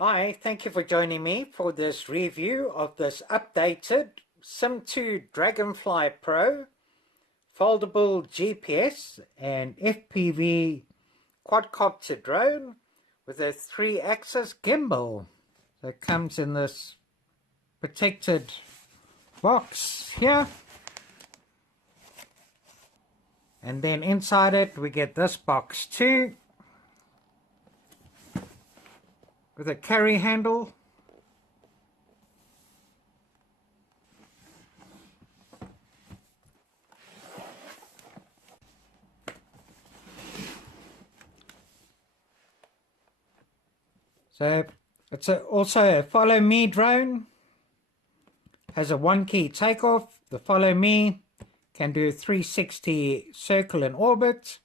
Hi, thank you for joining me for this review of this updated Simtoo Dragonfly Pro foldable GPS and FPV quadcopter drone with a 3-axis gimbal. So it comes in this protected box here, and then inside it we get this box too, with a carry handle. So it's also a follow me drone. Has a 1-key takeoff. The follow me can do 360 circle in orbit,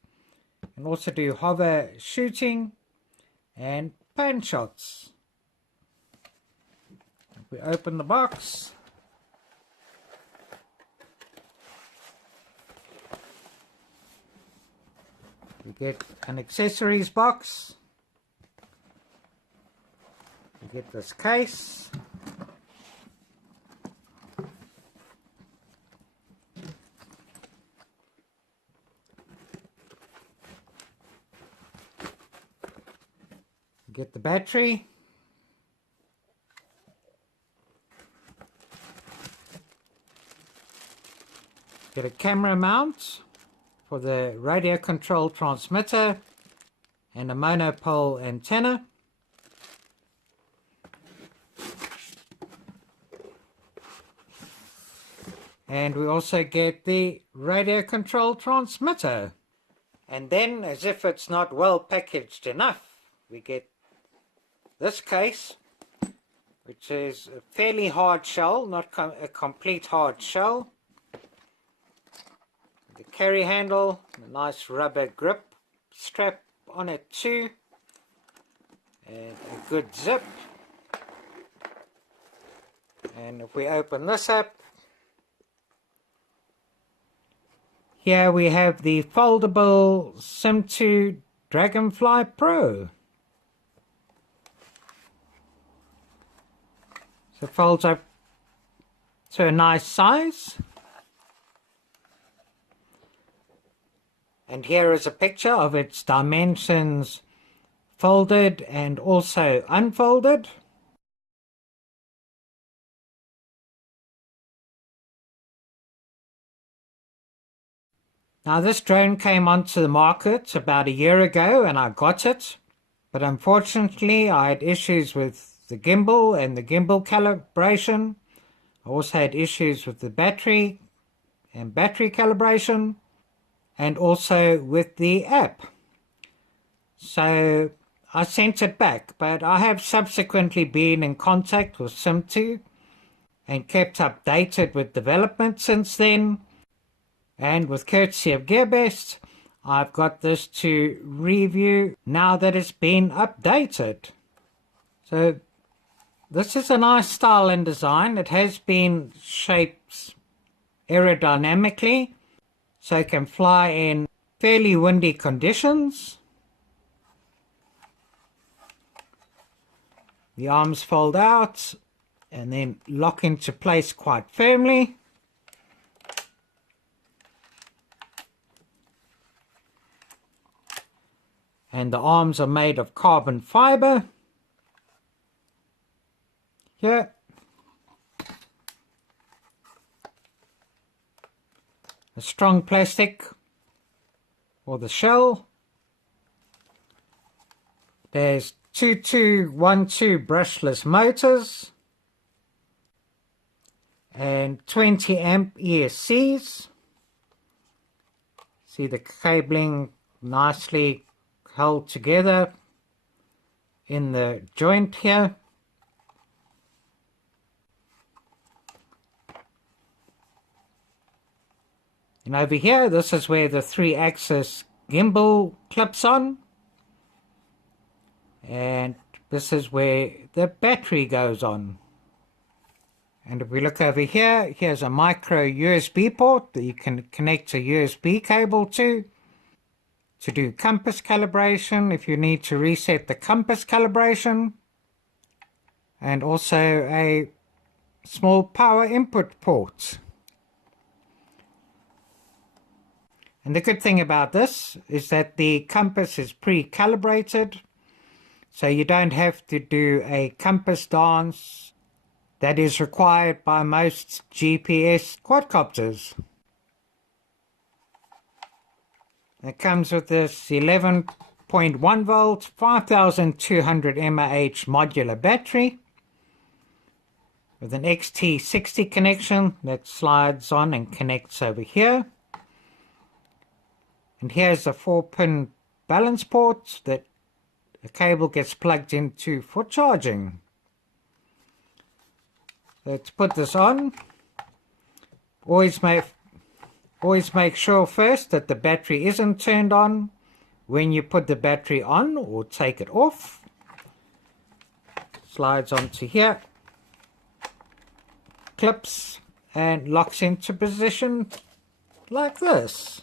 and also do hover shooting and pan shots. If we open the box, we get an accessories box. We get this case. We get the battery. Get a camera mount for the radio control transmitter and a monopole antenna. And we also get the radio control transmitter. And then, as if it's not well packaged enough, we get this case, which is a fairly hard shell, not a complete hard shell. The carry handle, a nice rubber grip strap on it too, and a good zip. And if we open this up, here we have the foldable Simtoo Dragonfly Pro. So it folds up to a nice size. And here is a picture of its dimensions, folded and also unfolded. Now this drone came onto the market about a year ago and I got it, but unfortunately I had issues with the gimbal and the gimbal calibration. I also had issues with the battery and battery calibration, and also with the app. So I sent it back, but I have subsequently been in contact with Simtoo and kept updated with development since then. And with courtesy of Gearbest, I've got this to review now that it's been updated. So this is a nice style and design. It has been shaped aerodynamically, so it can fly in fairly windy conditions. The arms fold out and then lock into place quite firmly. And the arms are made of carbon fiber. Here. A strong plastic for the shell. There's 2212 brushless motors and 20 amp ESCs. See the cabling nicely held together in the joint here. And over here, this is where the 3-axis gimbal clips on. And this is where the battery goes on. And if we look over here, here's a micro USB port that you can connect a USB cable to do compass calibration if you need to reset the compass calibration. and also a small power input port. And the good thing about this is that the compass is pre-calibrated, so you don't have to do a compass dance that is required by most GPS quadcopters. It comes with this 11.1 volt 5200 mAh modular battery with an XT60 connection that slides on and connects over here. And here's a 4-pin balance port that the cable gets plugged into for charging. Let's put this on. Always make sure first that the battery isn't turned on when you put the battery on or take it off. Slides onto here, clips, and locks into position like this.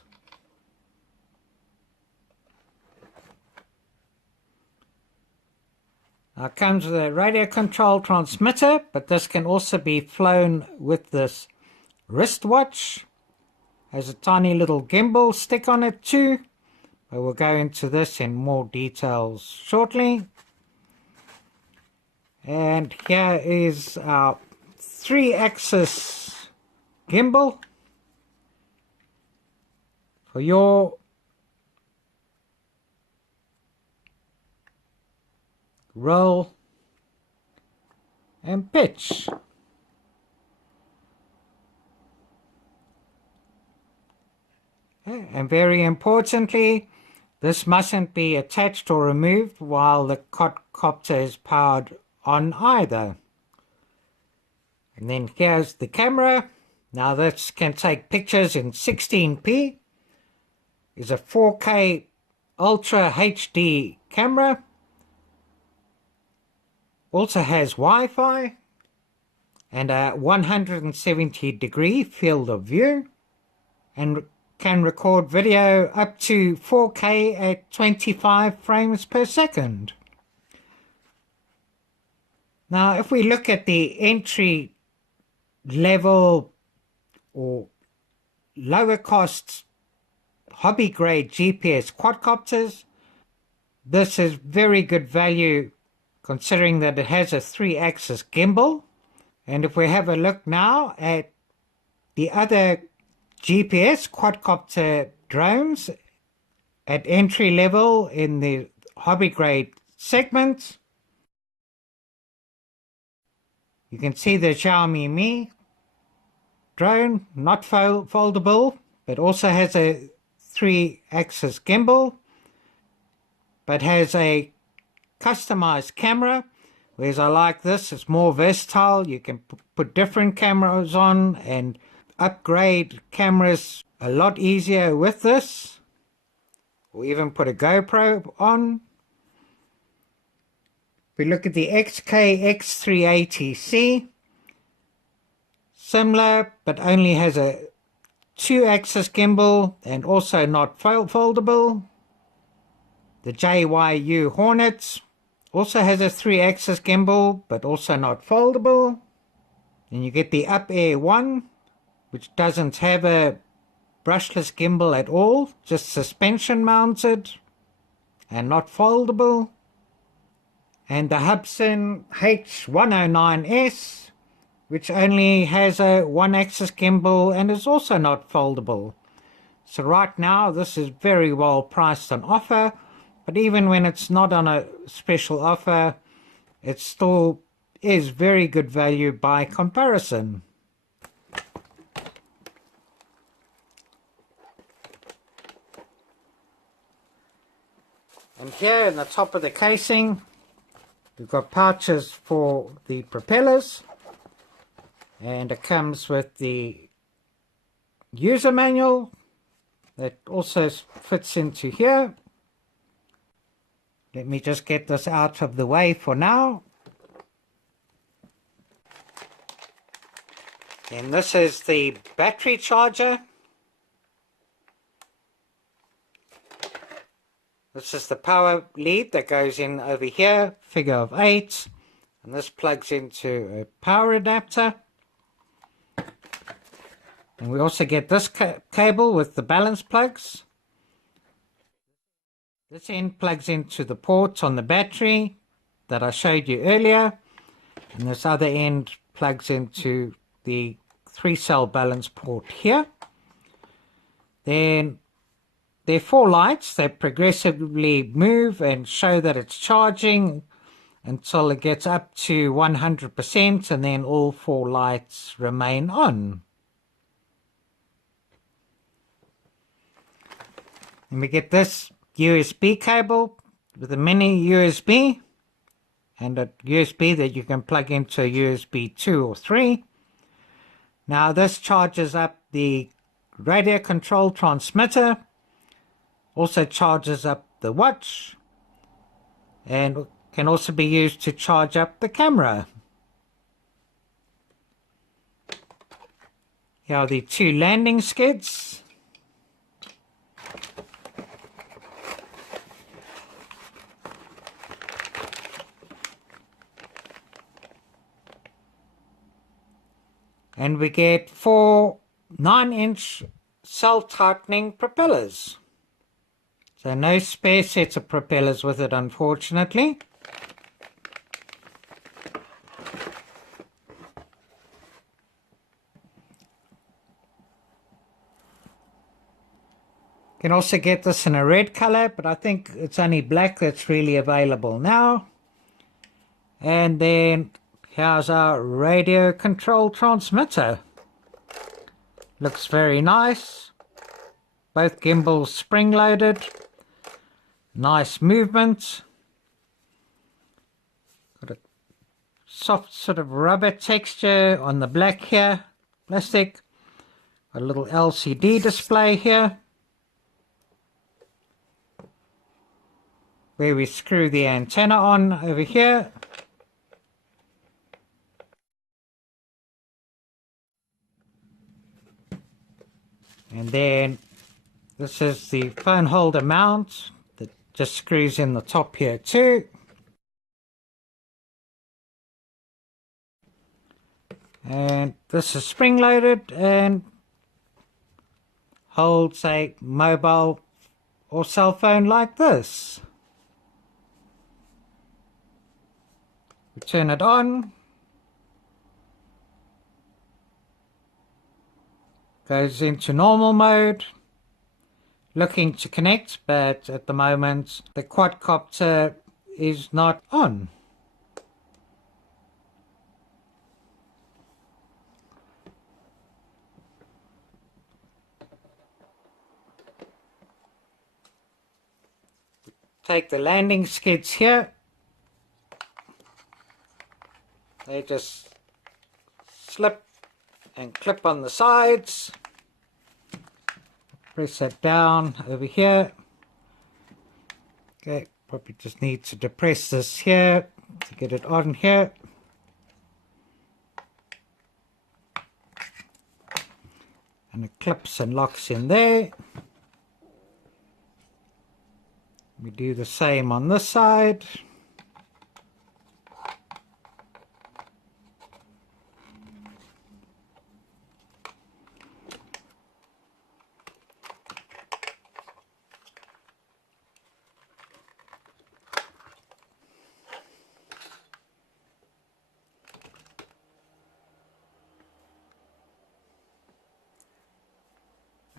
Now it comes with a radio control transmitter, but this can also be flown with this wristwatch. Has a tiny little gimbal stick on it too, but we'll go into this in more details shortly. And here is our 3-axis gimbal for your roll and pitch. And very importantly, this mustn't be attached or removed while the quadcopter is powered on either. And then here's the camera. Now this can take pictures in 16p. It's a 4K Ultra HD camera. Also has Wi-Fi and a 170-degree field of view, and can record video up to 4K at 25 frames per second. Now if we look at the entry level or lower cost hobby grade GPS quadcopters, this is very good value considering that it has a 3-axis gimbal. And if we have a look now at the other GPS quadcopter drones at entry level in the hobby grade segment, you can see the Xiaomi Mi drone, not foldable, but also has a 3-axis gimbal, but has a customized camera, whereas I like this, it's more versatile. You can put different cameras on and upgrade cameras a lot easier with this, or even put a GoPro on. If we look at the XK-X380C, similar but only has a 2-axis gimbal and also not foldable. The JYU Hornet also has a 3-axis gimbal but also not foldable. Then you get the Up Air 1, which doesn't have a brushless gimbal at all, just suspension mounted and not foldable. And the Hubsan H109S, which only has a 1-axis gimbal and is also not foldable. So right now this is very well priced on offer, but even when it's not on a special offer, it still is very good value by comparison. And here in the top of the casing, we've got pouches for the propellers, and it comes with the user manual that also fits into here. Let me just get this out of the way for now. And this is the battery charger. This is the power lead that goes in over here, figure of 8, and this plugs into a power adapter. And we also get this cable with the balance plugs. This end plugs into the port on the battery that I showed you earlier, and this other end plugs into the 3-cell balance port here. Then there are 4 lights that progressively move and show that it's charging until it gets up to 100%, and then all 4 lights remain on. And we get this USB cable with a mini USB and a USB that you can plug into a USB 2 or 3. Now this charges up the radio control transmitter, also charges up the watch, and can also be used to charge up the camera. Here are the 2 landing skids. And we get 4 9-inch self-tightening propellers. So no spare sets of propellers with it, unfortunately. You can also get this in a red color, but I think it's only black that's really available now. And then here's our radio control transmitter. Looks very nice. Both gimbals spring loaded. Nice movement. Got a soft sort of rubber texture on the black here. Plastic. A little LCD display here, where we screw the antenna on over here. And then this is the phone holder mount that just screws in the top here too. And this is spring loaded and holds a mobile or cell phone like this. We turn it on. Goes into normal mode, looking to connect, but at the moment the quadcopter is not on. Take the landing skids here. They just slip and clip on the sides. Press that down over here. Okay, probably just need to depress this here to get it on here. And it clips and locks in there. We do the same on this side.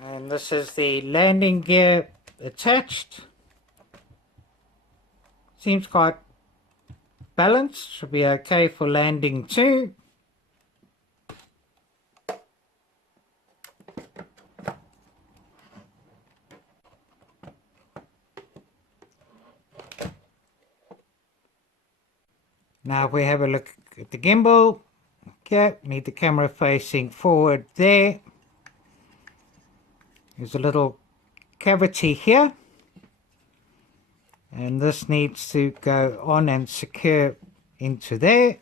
And this is the landing gear attached. Seems quite balanced, should be okay for landing too. Now if we have a look at the gimbal, okay, need the camera facing forward there. There's a little cavity here, and this needs to go on and secure into there.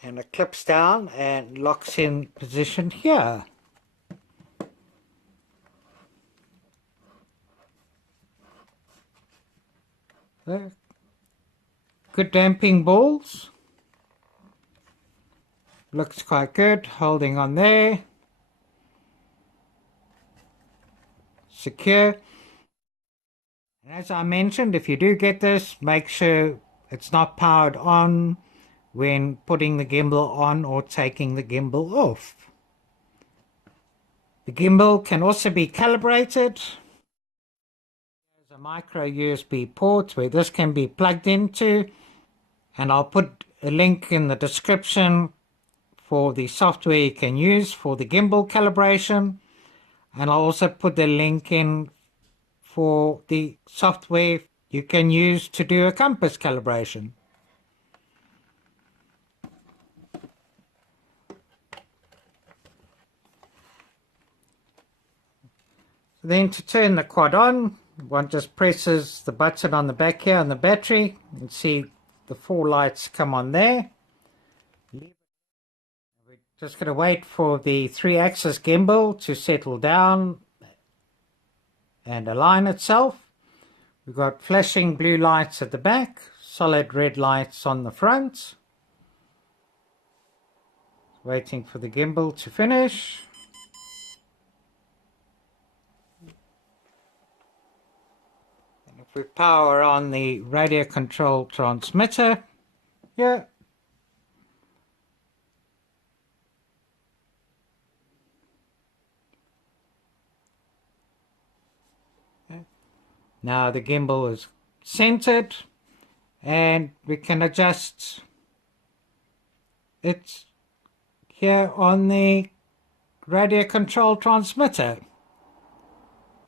And it clips down and locks in position here. good damping balls. Looks quite good, holding on there. Secure. And as I mentioned, if you do get this, make sure it's not powered on when putting the gimbal on or taking the gimbal off. The gimbal can also be calibrated. There's a micro USB port where this can be plugged into, and I'll put a link in the description for the software you can use for the gimbal calibration, and I'll also put the link in for the software you can use to do a compass calibration. Then to turn the quad on, one just presses the button on the back here on the battery and see the 4 lights come on there. We're just going to wait for the 3-axis gimbal to settle down and align itself. We've got flashing blue lights at the back, solid red lights on the front. Waiting for the gimbal to finish. And if we power on the radio control transmitter, yeah. Now the gimbal is centered and we can adjust it here on the radio control transmitter.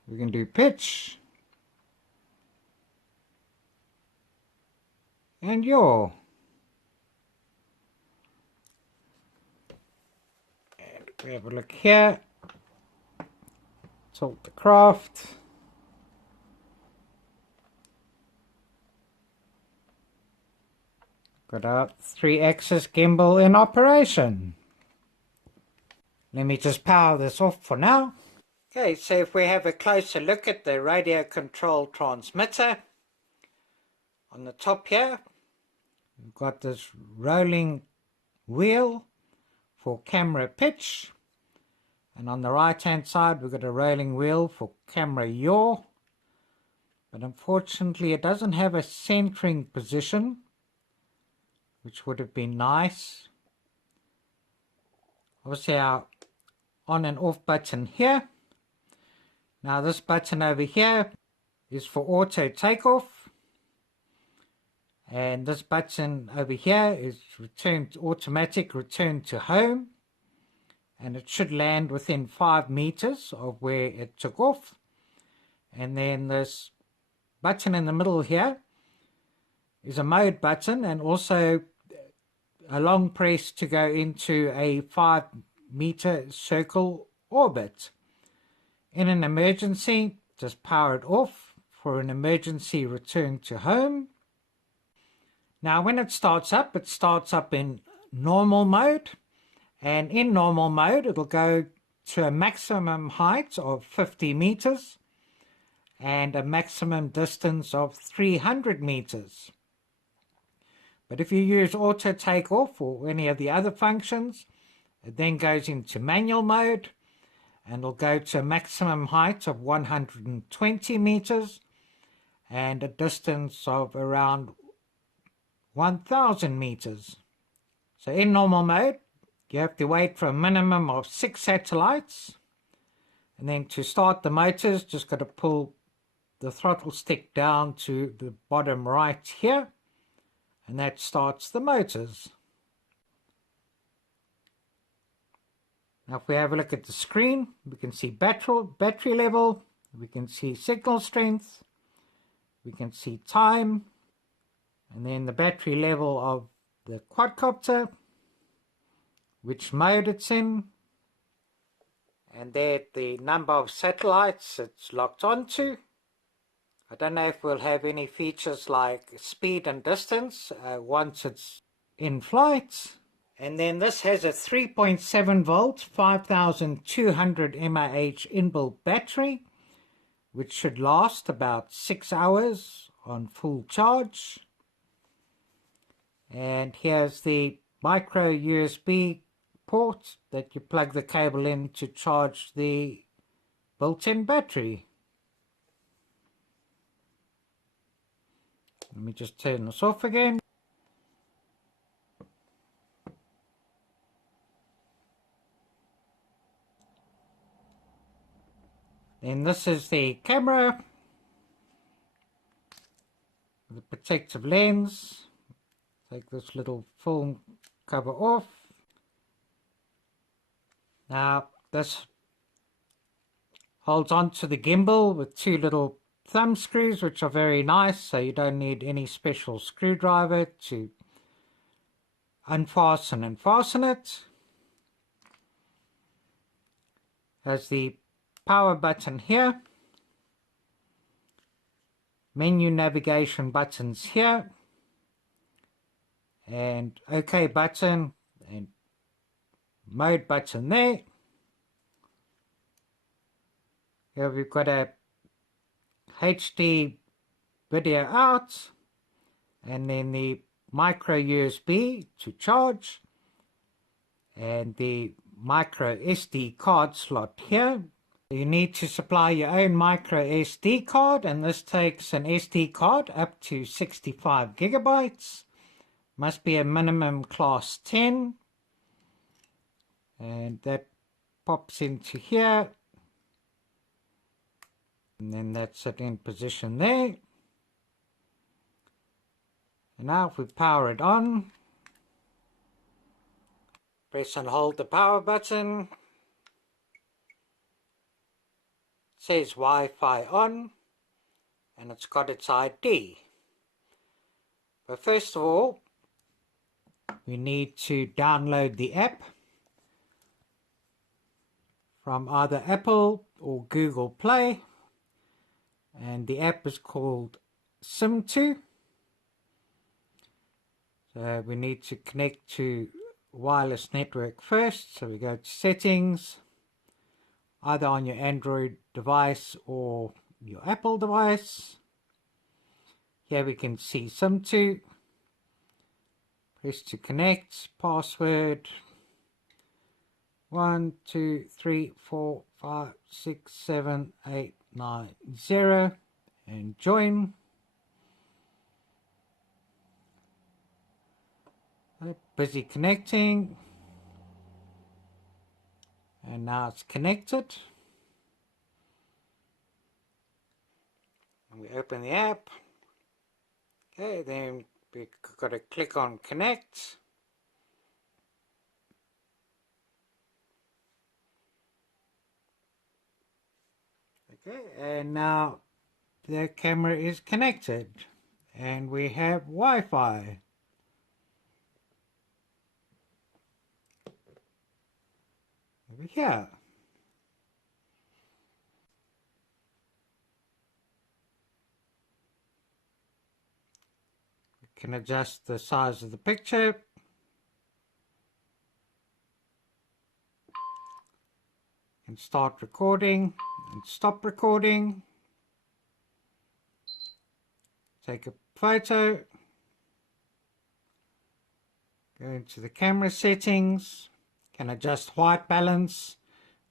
We can do pitch and yaw. And we have a look here. Tilt the craft. Got our 3-axis gimbal in operation. Let me just power this off for now. Okay, so if we have a closer look at the radio control transmitter, on the top here, we've got this rolling wheel for camera pitch. And on the right hand side, we've got a rolling wheel for camera yaw. But unfortunately, it doesn't have a centering position, which would have been nice. Obviously our on and off button here. Now this button over here is for auto takeoff. And this button over here is automatic return to home. And it should land within 5 meters of where it took off. And then this button in the middle here is a mode button and also a long press to go into a 5-meter circle orbit. In an emergency, just power it off for an emergency return to home. Now when it starts up in normal mode, and in normal mode it'll go to a maximum height of 50 meters and a maximum distance of 300 meters. But if you use auto takeoff or any of the other functions, it then goes into manual mode and will go to a maximum height of 120 meters and a distance of around 1000 meters. So in normal mode, you have to wait for a minimum of 6 satellites. And then to start the motors, just got to pull the throttle stick down to the bottom right here. And that starts the motors. Now if we have a look at the screen, we can see battery level, we can see signal strength, we can see time, and then the battery level of the quadcopter, which mode it's in, and there the number of satellites it's locked onto. I don't know if we'll have any features like speed and distance once it's in flight. And then this has a 3.7 volt 5200 mAh inbuilt battery, which should last about 6 hours on full charge. And here's the micro USB port that you plug the cable in to charge the built-in battery. Let me just turn this off again. Then this is the camera, the protective lens. Take this little film cover off. Now this holds on to the gimbal with two little thumb screws, which are very nice, so you don't need any special screwdriver to unfasten and fasten it. There's the power button here, menu navigation buttons here, and OK button and mode button there. Here we've got a HD video out, and then the micro USB to charge, and the micro SD card slot here. You need to supply your own micro SD card, and this takes an SD card up to 65 gigabytes. Must be a minimum class 10, and that pops into here, and then that's it in position there. And now if we power it on, press and hold the power button. It says Wi-Fi on, and it's got its ID. But first of all, we need to download the app from either Apple or Google Play, and the app is called Simtoo. So we need to connect to wireless network first, so we go to settings, either on your Android device or your Apple device. Here we can see Simtoo. Press to connect, password 1 2 3 4 5 6 7 8 9 0 and join. Busy connecting, and now it's connected. And we open the app. Okay, then we've got to click on connect. Okay, and now the camera is connected, and we have Wi-Fi. Over here. We can adjust the size of the picture. And start recording and stop recording. Take a photo. Go into the camera settings. Can adjust white balance,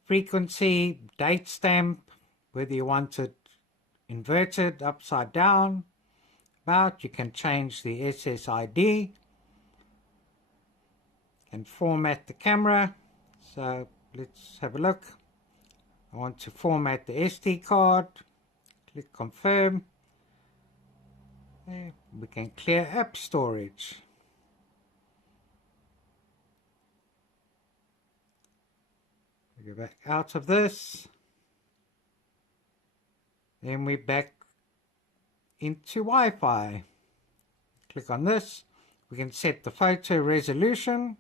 frequency, date stamp, whether you want it inverted, upside down, about. You can change the SSID and format the camera. So let's have a look. I want to format the SD card. Click confirm. There, we can clear app storage. We go back out of this. Then we're back into Wi-Fi. Click on this. We can set the photo resolution.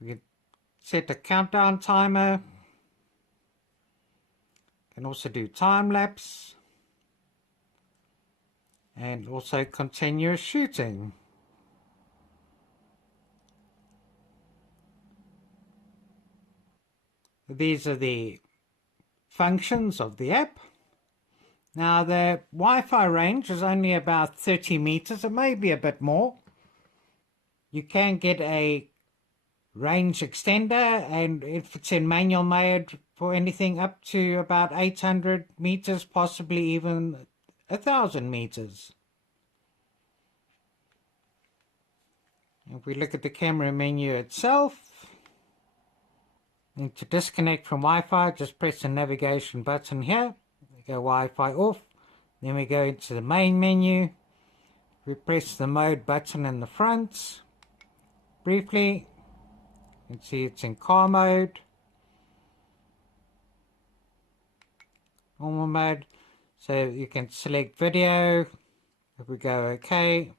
We can set a countdown timer. Can also do time lapse. And also continuous shooting. These are the functions of the app. Now the Wi-Fi range is only about 30 meters. It may be a bit more. You can get a range extender, and if it's in manual mode, for anything up to about 800 meters, possibly even 1,000 meters. If we look at the camera menu itself, and to disconnect from Wi-Fi, just press the navigation button here. We go Wi-Fi off. Then we go into the main menu. We press the mode button in the front. Briefly, you can see it's in car mode, normal mode. So you can select video. If we go OK,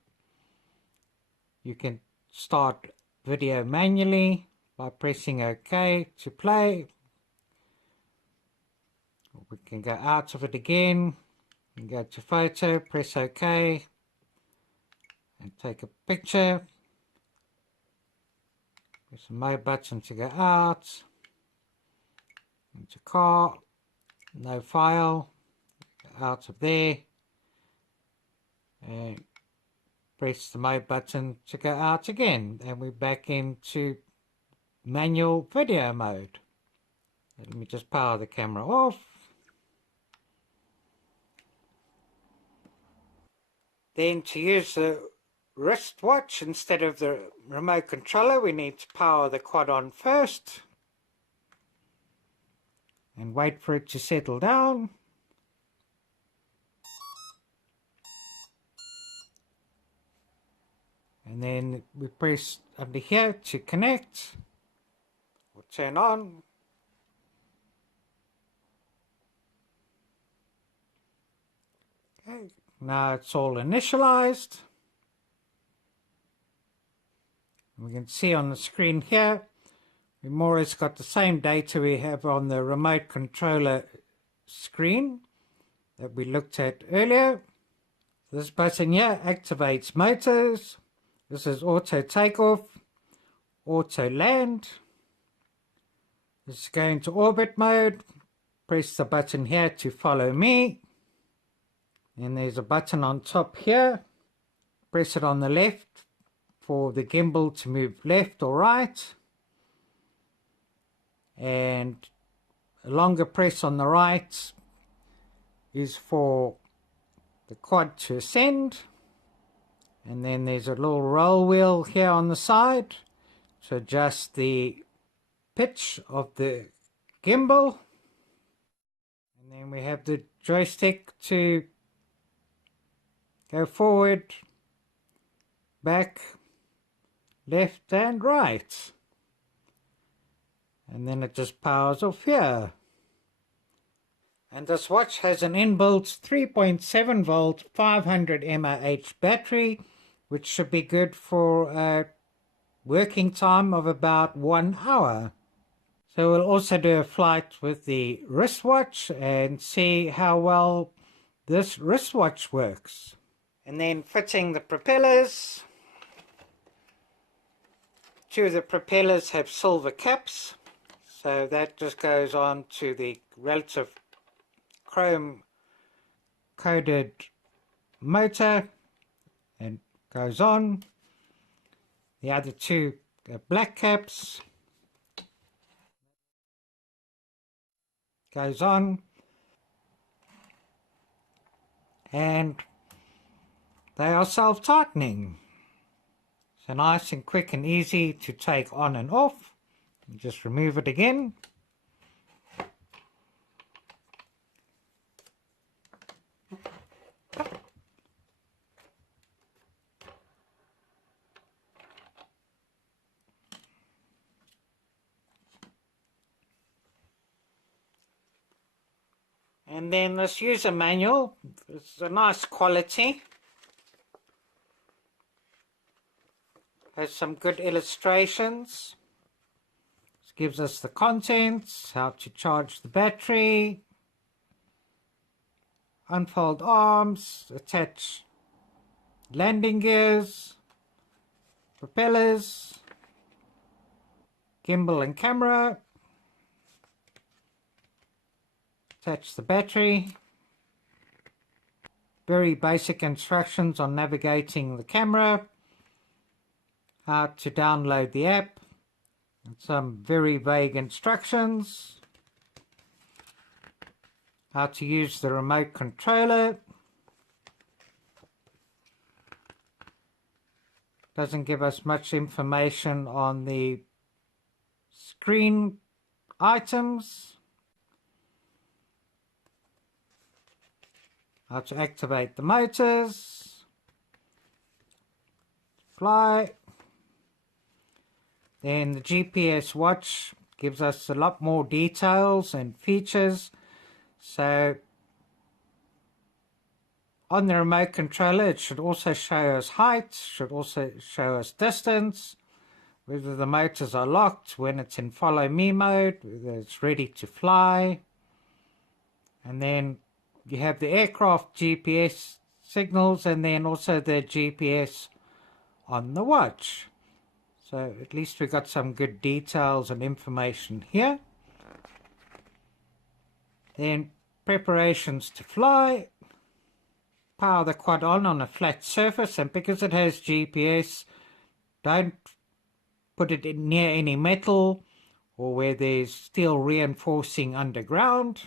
you can start video manually by pressing OK to play. We can go out of it again and go to photo, press OK and take a picture. Press the mode button to go out, into car, no file, out of there, and press the mode button to go out again, and we're back into manual video mode. Let me just power the camera off. Then to use the wristwatch instead of the remote controller, we need to power the quad on first and wait for it to settle down. And then we press under here to connect or turn on. Okay, now it's all initialized. We can see on the screen here, we more or less got the same data we have on the remote controller screen that we looked at earlier. This button here activates motors. This is auto takeoff, auto land. This is going to orbit mode. Press the button here to follow me. And there's a button on top here. Press it on the left for the gimbal to move left or right, and a longer press on the right is for the quad to ascend. And then there's a little roll wheel here on the side to adjust the pitch of the gimbal. And then we have the joystick to go forward, back, left and right. And then it just powers off here. And this watch has an inbuilt 3.7 volt 500 mAh battery, which should be good for a working time of about 1 hour. So we'll also do a flight with the wristwatch and see how well this wristwatch works. And then fitting the propellers. Two of the propellers have silver caps, so that just goes on to the relative chrome coated motor and goes on. The other two are black caps, goes on, and they are self-tightening. So nice and quick and easy to take on and off. You just remove it again. And then this user manual is a nice quality. Has some good illustrations. This gives us the contents, how to charge the battery, unfold arms, attach landing gears, propellers, gimbal and camera, attach the battery, very basic instructions on navigating the camera, how to download the app, and some very vague instructions, how to use the remote controller. Doesn't give us much information on the screen items, how to activate the motors, fly. Then the GPS watch gives us a lot more details and features. So on the remote controller, it should also show us height, should also show us distance, whether the motors are locked, when it's in follow me mode, whether it's ready to fly. And then you have the aircraft GPS signals and then also the GPS on the watch. So at least we got some good details and information here. Then preparations to fly. Power the quad on a flat surface, and because it has GPS, don't put it near any metal or where there's steel reinforcing underground.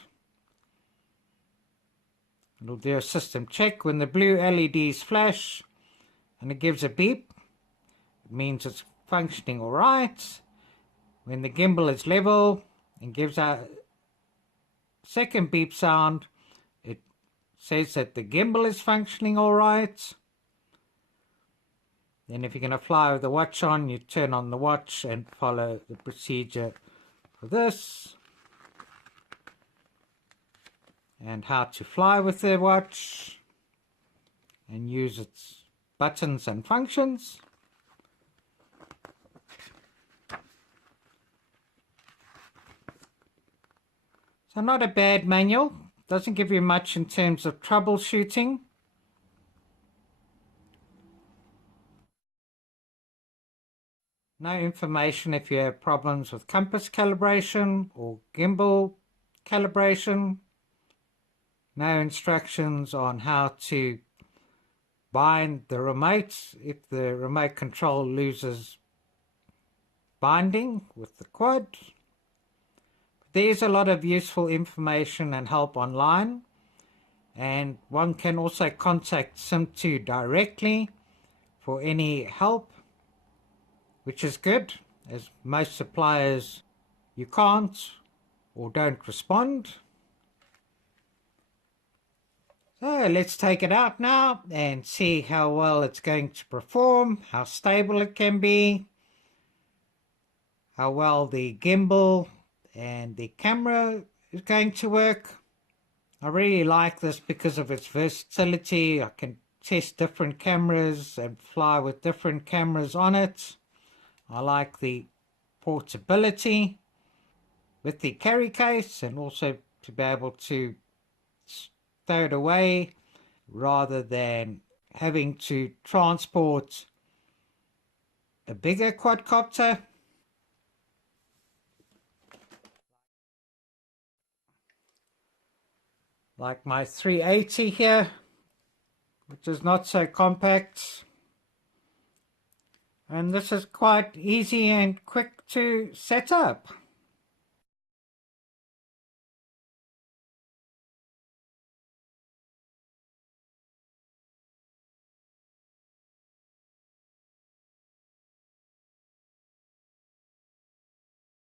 It'll do a system check. When the blue LEDs flash and it gives a beep, it means it's functioning all right. When the gimbal is level and gives a second beep sound, it says that the gimbal is functioning all right. Then if you're going to fly with the watch on, you turn on the watch and follow the procedure for this. And how to fly with the watch and use its buttons and functions. So not a bad manual. Doesn't give you much in terms of troubleshooting. No information if you have problems with compass calibration or gimbal calibration. No instructions on how to bind the remote if the remote control loses binding with the quad. There's a lot of useful information and help online, and one can also contact Simtoo directly for any help, which is good, as most suppliers you can't or don't respond. So let's take it out now and see how well it's going to perform, how stable it can be, how well the gimbal and the camera is going to work. I really like this because of its versatility. I can test different cameras and fly with different cameras on it. I like the portability with the carry case, and also to be able to stow it away rather than having to transport a bigger quadcopter. Like my 380 here, which is not so compact. And this is quite easy and quick to set up.